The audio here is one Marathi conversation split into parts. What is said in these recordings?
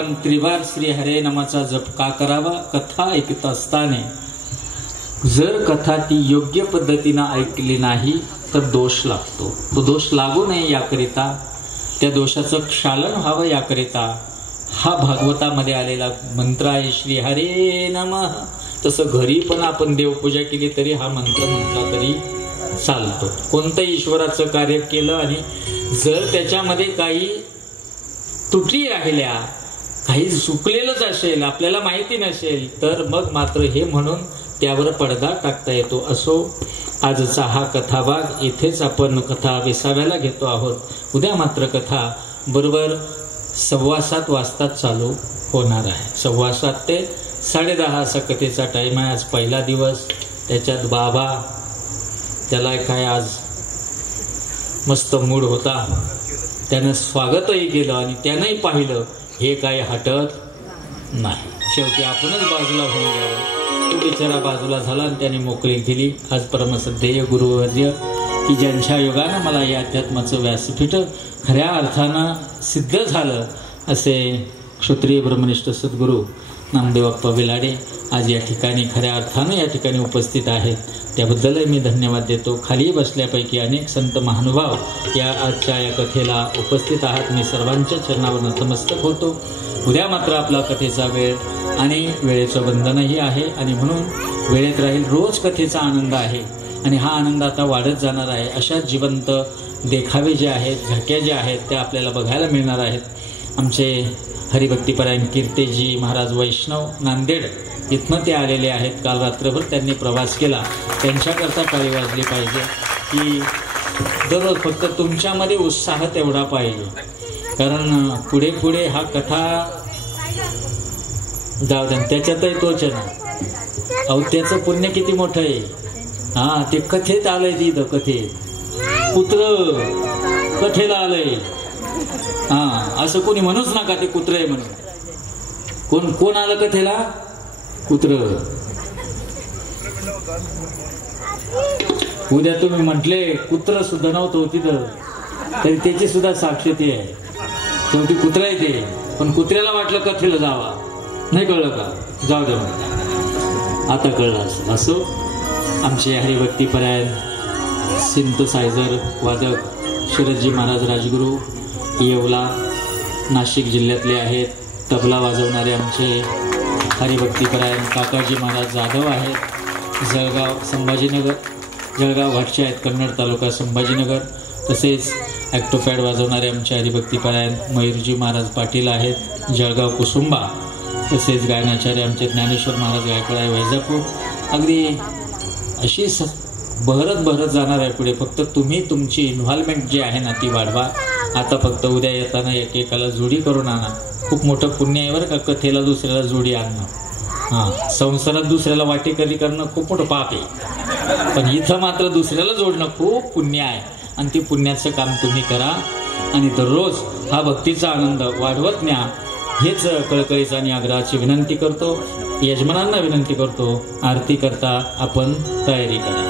आपण त्रिवार श्री हरे नामाचा जप का करावा? कथा ऐकत असताना जर कथा ती योग्य पद्धतीनं ऐकली नाही तर दोष लागतो. तो दोष लागू नये याकरिता, त्या दोषाचं क्षालन व्हावं याकरिता हा भागवतामध्ये आलेला मंत्र आहे श्री हरे नमः. तसं घरी पण आपण देवपूजा केली तरी हा मंत्र म्हटला तरी चालतो. कोणतं ईश्वराचं कार्य केलं आणि जर त्याच्यामध्ये काही त्रुटी राहिल्या, काही चुकलेलंच असेल, आपल्याला माहिती नसेल, तर मग मात्र हे म्हणून त्यावर पडदा टाकता येतो. असो, आजचा हा कथाभाग इथेच आपण कथा विसाव्याला घेतो आहोत. उद्या मात्र कथा बरोबर 7:15 वाजता चालू होणार आहे. 7:15 ते 10:30 असा कथेचा टाईम आहे. आज पहिला दिवस, त्याच्यात बाबा त्याला काय आज मस्त मूड होता, त्यानं स्वागतही केलं आणि त्यानंही पाहिलं, हे काही हटत नाही. शेवटी आपणच बाजूला होऊन गेलो. तो बिचारा बाजूला झाला आणि त्याने मोकळी दिली. आज परमश्रद्धेय गुरुवर्य की ज्यांच्या योगानं मला या अध्यात्माचं व्यासपीठ खऱ्या अर्थानं सिद्ध झालं, असे क्षत्रिय ब्रह्मनिष्ठ सद्गुरू नामदेव अप्पा बिलाडे आज या ठिकाणी खऱ्या अर्थानं या ठिकाणी उपस्थित आहेत. त्याबद्दलही मी धन्यवाद देतो. खाली बसल्यापैकी अनेक संत महानुभाव या आजच्या या कथेला उपस्थित आहात. मी सर्वांच्या चरणावर नतमस्तक होतो. उद्या मात्र आपला कथेचा वेळ आणि वेळेचं बंधनही आहे आणि म्हणून वेळेत राहील. रोज कथेचा आनंद आहे आणि हा आनंद आता वाढत जाणार आहे. अशा जिवंत देखावे जे आहेत, झाक्या ज्या आहेत, त्या आपल्याला बघायला मिळणार आहेत. आमचे हरिभक्तीपरायण कीर्तेजी महाराज वैष्णव नांदेड इथनं ते आलेले आहेत. काल रात्रभर त्यांनी प्रवास केला. त्यांच्याकरता टाळी वाजली पाहिजे की दररोज फक्त तुमच्यामध्ये उत्साह तेवढा पाहिजे, कारण पुढे पुढे हा कथा जाऊ द्या, त्याच्यातही तोच आहे ना. अहो, त्याचं पुण्य किती मोठं आहे. हा, ते कथेत आलंय. तिथं कथेत कुत्र कथेला आलंय. हा, असं कोणी म्हणूच नका ते कुत्र आहे म्हणून. कोण आलं कथेला? कुत्र. उद्या तुम्ही म्हटले कुत्र सुद्धा नव्हतं तिथं तरी त्याची सुद्धा साक्ष ती आहे. शेवटी कुत्रा आहे ते, पण कुत्र्याला वाटलं कथेला जावा. नाही कळलं का? जाऊ दे मग, आता कळलं. असो, आमचे हरिभक्तीपरायण सिंथसायझर वादक शरदजी महाराज राजगुरू येवला नाशिक जिल्ह्यातले आहेत. तबला वाजवणारे आमचे हरिभक्तीपरायण काकाजी महाराज जाधव आहेत. जळगाव घाटचे आहेत, कन्नड तालुका संभाजीनगर. तसेच ॲक्टोपॅड वाजवणारे आमचे हरिभक्तीपरायण मयूरजी महाराज पाटील आहेत, जळगाव कुसुंबा. तसेच गायनाचार्य आमचे ज्ञानेश्वर महाराज गायकवाड आहे, वैजापूर. अगदी अशी बहरत जाणार आहे पुढे. फक्त तुम्ही तुमची इन्व्हॉल्वमेंट जी आहे ना ती वाढवा. आता फक्त उद्या येताना एकेकाला जोडी करून आणा. खूप मोठं पुण्य आहे बरं का कथेला दुसऱ्याला जोडी आणणं. हां, संसारात दुसऱ्याला वाटेकरी करणं खूप मोठं पाप आहे, पण इथं मात्र दुसऱ्याला जोडणं खूप पुण्य आहे. आणि ते पुण्याचं काम तुम्ही करा आणि दररोज हा भक्तीचा आनंद वाढवत न्या. हेच कळकळीचं आणि आग्रहाची विनंती करतो. यजमानांना विनंती करतो, आरती करता आपण तयारी करा.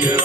जय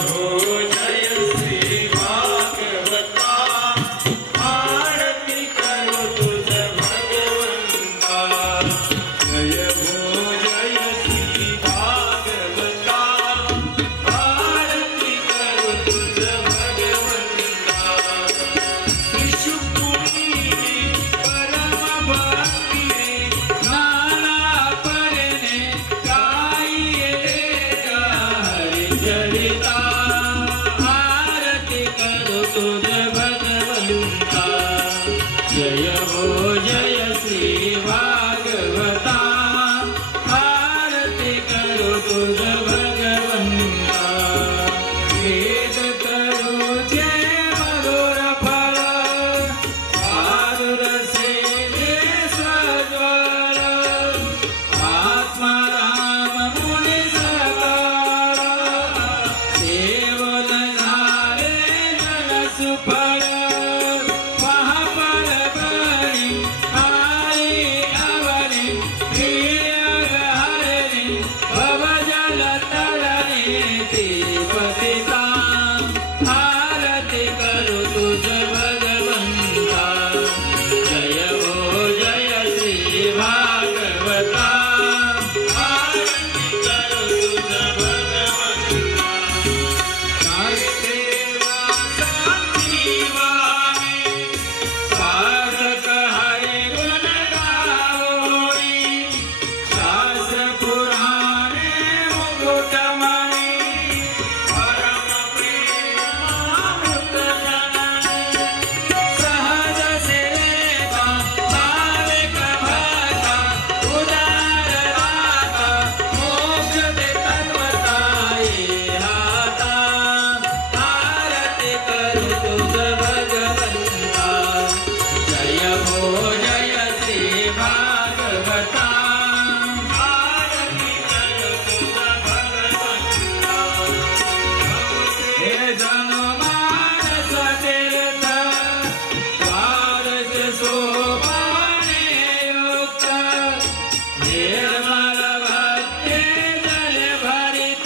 निर्मल भक्ति जल भरित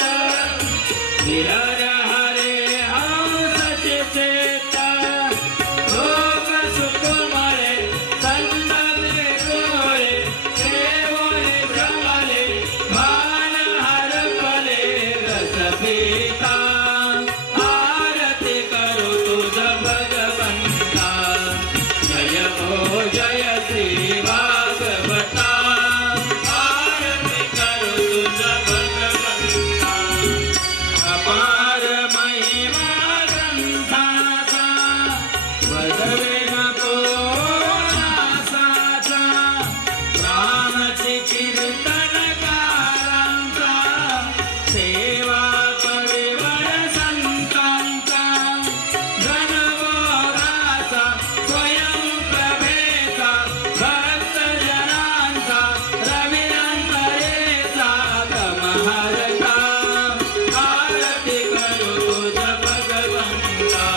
विरर हरे हम सच चेता लोक सुख मरे संतन गोरे सेवोरे भ्रमले भान हर पले रस पीता आरती करो तुझ भगवंता जय हो जय श्री भागवता आरती करो तुझ भगवंता अपार महिमा ग्रंथाचा वदवे नको नासाचा रामाची कीर्तनकारांचा सेवा परिवार संतांचा घनघोराचा स्वयं प्रभेचा भक्तजनांचा रविरंतरेचा तमहरता आरती करो तुझ भगवंता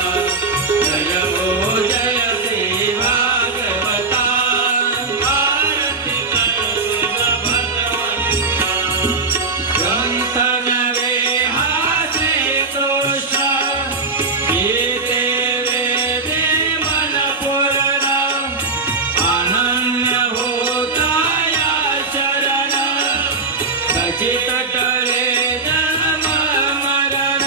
जय हो जय श्री भागवता आरती करो तुझ भगवंता ग्रंथ नवे हाचे दोष गीते वेदे मन पूर्ण अनन्य होता या शरण खचित टळे जन्म मरण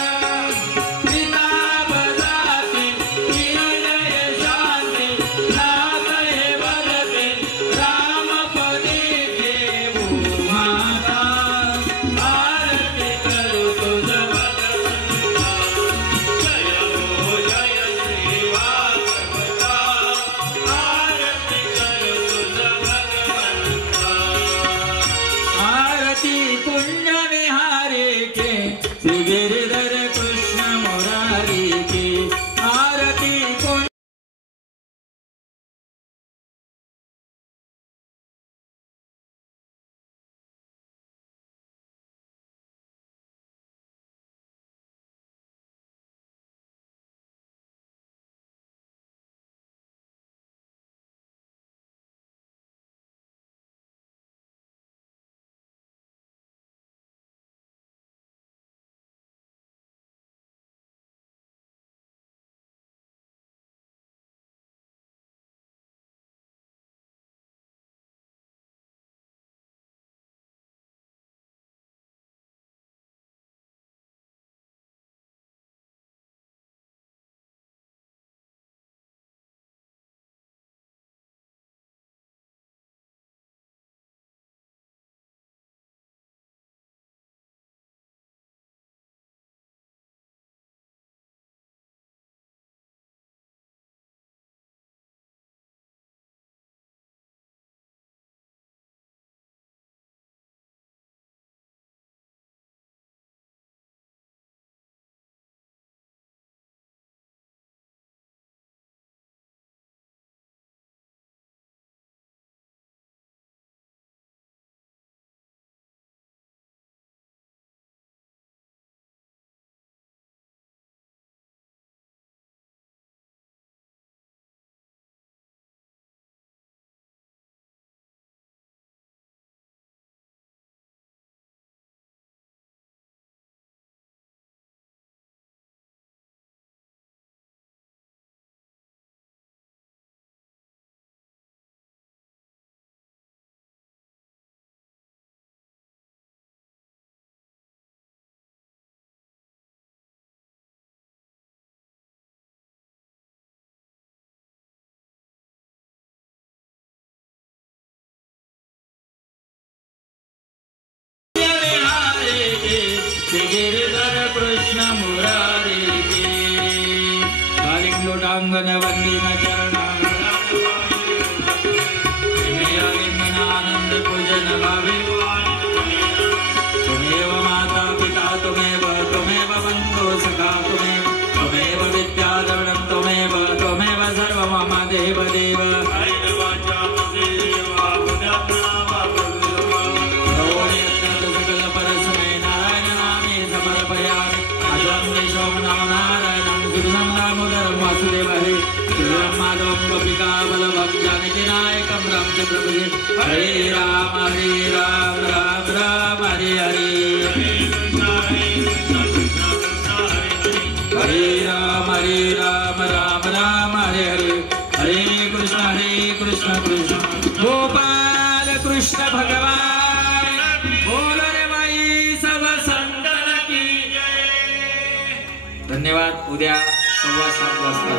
पिता बजाते विनय शांती नाथ हे बलते रामपदी घेऊ माता आरती करो तुझ भगवंता जय हो जय श्री भागवता आरती करो तुझ भगवंता आरती पुण्य विहारी के श्री गिरिधर कृष्ण मुरारी की आरती पुण्य गिरिधर कृष्ण मुरारी की कालिंगोटांगन वंदिन चरणालिंगन आनंद पूजन भावे तुमेव माता पिता तुमेव बंधु सखा तुमेव विद्याधरणं तुमेव सर्व मम देव देव वासुदेव हरे श्री राम माधव गोपिका बलभद्र जानकी नायक प्रीतम रामचंद्र भजे हरे राम राम राम हरे हरे हरे राम राम राम हरे हरे हरे कृष्ण कृष्ण गोपाल कृष्ण भगवान बोलो रे माई सब संतन की जय। धन्यवाद। उद्या 7:15 वाजता